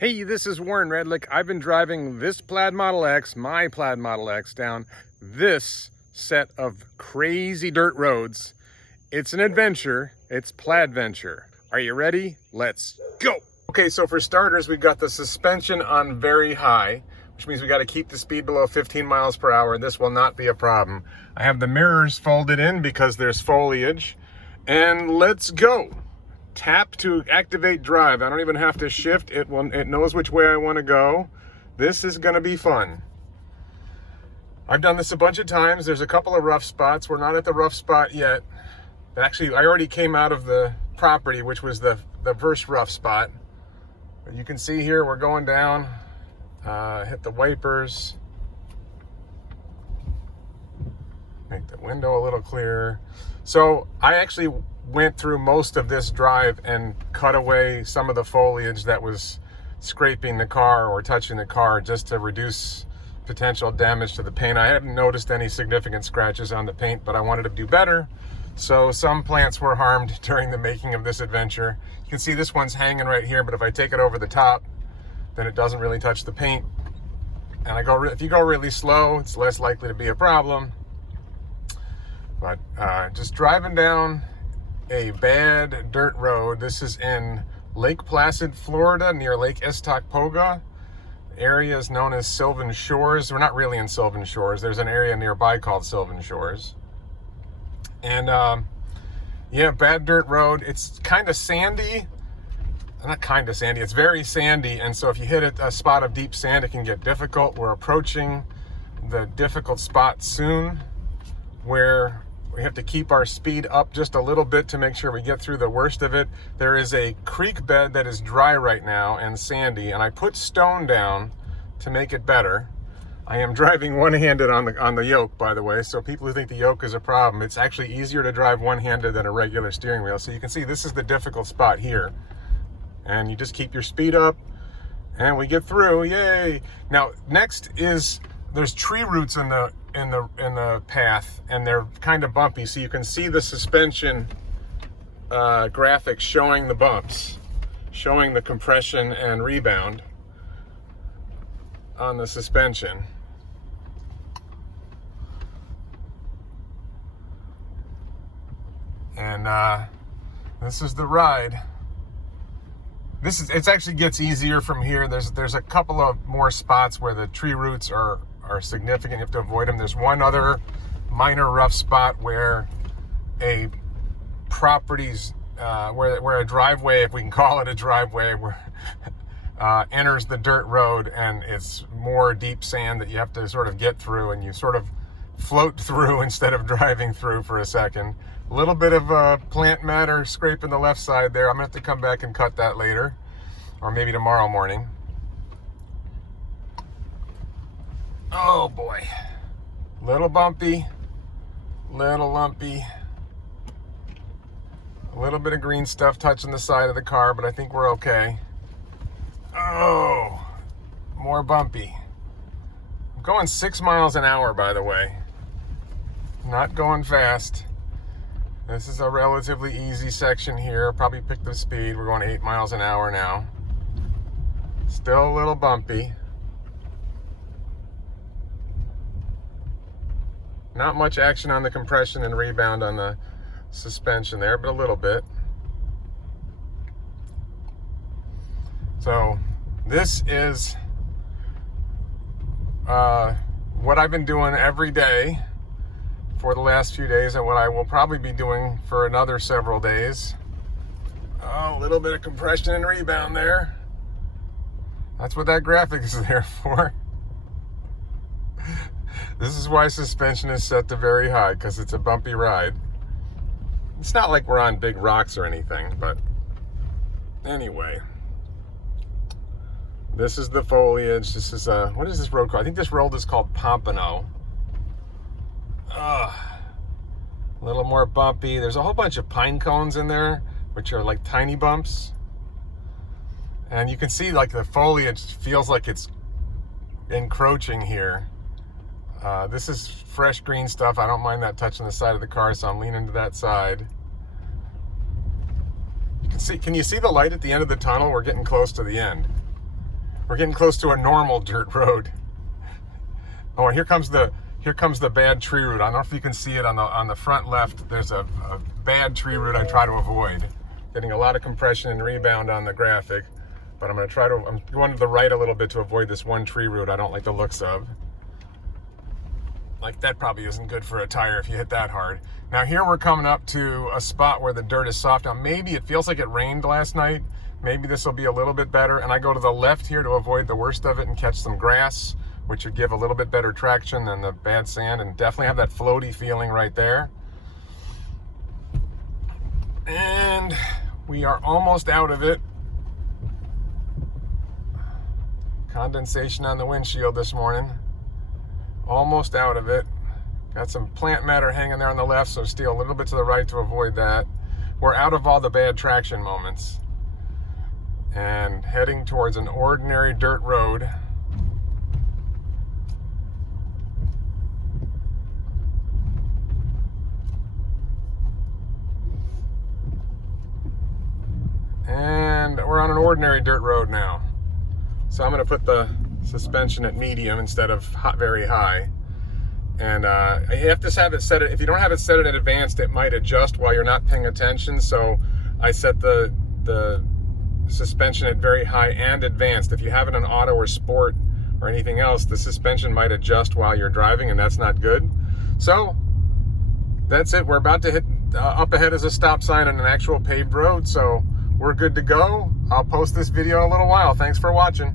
Hey, this is Warren Redlick. I've been driving this Plaid Model X, my Plaid Model X, down this set of crazy dirt roads. It's an adventure. It's Plaidventure. Are you ready? Let's go. Okay, so for starters, we've got the suspension on very high, which means we got to keep the speed below 15 miles per hour. This will not be a problem. I have the mirrors folded in because there's foliage. And let's go. Tap to activate drive. I don't even have to shift. It knows which way I want to go. This is going to be fun. I've done this a bunch of times. There's a couple of rough spots. We're not at the rough spot yet. Actually, I already came out of the property, which was the first rough spot. But you can see here we're going down. Hit the wipers. Make the window a little clearer. So I actually went through most of this drive and cut away some of the foliage that was scraping the car or touching the car just to reduce potential damage to the paint. I haven't noticed any significant scratches on the paint, but I wanted to do better. So some plants were harmed during the making of this adventure. You can see this one's hanging right here, but if I take it over the top, then it doesn't really touch the paint. And if you go really slow, it's less likely to be a problem. But just driving down a bad dirt road. This is in Lake Placid, Florida, near Lake Estacpoga. The area is known as Sylvan Shores. We're not really in Sylvan Shores. There's an area nearby called Sylvan Shores. And yeah, bad dirt road. It's kind of sandy. Not kind of sandy, it's very sandy. And so if you hit a spot of deep sand, it can get difficult. We're approaching the difficult spot soon, where we have to keep our speed up just a little bit to make sure we get through the worst of it. There is a creek bed that is dry right now and sandy, and I put stone down to make it better. I am driving one-handed on the yoke, by the way, so people who think the yoke is a problem, it's actually easier to drive one-handed than a regular steering wheel. So you can see this is the difficult spot here. And you just keep your speed up, and we get through, yay! Now, next is, there's tree roots in the path, and they're kind of bumpy, so you can see the suspension graphics showing the bumps, showing the compression and rebound on the suspension. And this is the ride. It actually gets easier from here. There's a couple of more spots where the tree roots are significant. You have to avoid them. There's one other minor rough spot where a property's where a driveway, if we can call it a driveway, where enters the dirt road, and it's more deep sand that you have to sort of get through, and you sort of float through instead of driving through for a second. A little bit of plant matter scraping the left side there. I'm gonna have to come back and cut that later, or maybe tomorrow morning. Oh boy. Little bumpy, little lumpy. A little bit of green stuff touching the side of the car, but I think we're okay. Oh, more bumpy. I'm going 6 miles an hour, by the way. Not going fast. This is a relatively easy section here. Probably pick the speed. We're going 8 miles an hour now. Still a little bumpy. Not much action on the compression and rebound on the suspension there, but a little bit. So this is what I've been doing every day for the last few days, and what I will probably be doing for another several days. Oh, a little bit of compression and rebound there. That's what that graphic is there for. This is why suspension is set to very high, because it's a bumpy ride. It's not like we're on big rocks or anything, but anyway. This is the foliage. This is what is this road called? I think this road is called Pompano. A little more bumpy. There's a whole bunch of pine cones in there, which are like tiny bumps. And you can see like the foliage feels like it's encroaching here. This is fresh green stuff. I don't mind that touching the side of the car, so I'm leaning to that side. You can see, can you see the light at the end of the tunnel? We're getting close to the end. We're getting close to a normal dirt road. Oh, and here comes the bad tree root. I don't know if you can see it on the front left. There's a bad tree root I try to avoid. Getting a lot of compression and rebound on the graphic, but I'm going to the right a little bit to avoid this one tree root I don't like the looks of. Like, that probably isn't good for a tire if you hit that hard. Now here we're coming up to a spot where the dirt is soft. Now maybe it feels like it rained last night. Maybe this will be a little bit better. And I go to the left here to avoid the worst of it and catch some grass, which would give a little bit better traction than the bad sand, and definitely have that floaty feeling right there. And we are almost out of it. Condensation on the windshield this morning. Almost out of it. Got some plant matter hanging there on the left, so steer a little bit to the right to avoid that. We're out of all the bad traction moments and heading towards an ordinary dirt road. And we're on an ordinary dirt road now. So I'm going to put the suspension at medium instead of very high. And you have to have it set. If you don't have it set at advanced, it might adjust while you're not paying attention. So I set the suspension at very high and advanced. If you have it in auto or sport or anything else, the suspension might adjust while you're driving, and that's not good. So that's it. We're about to hit up ahead is a stop sign on an actual paved road. So we're good to go. I'll post this video in a little while. Thanks for watching.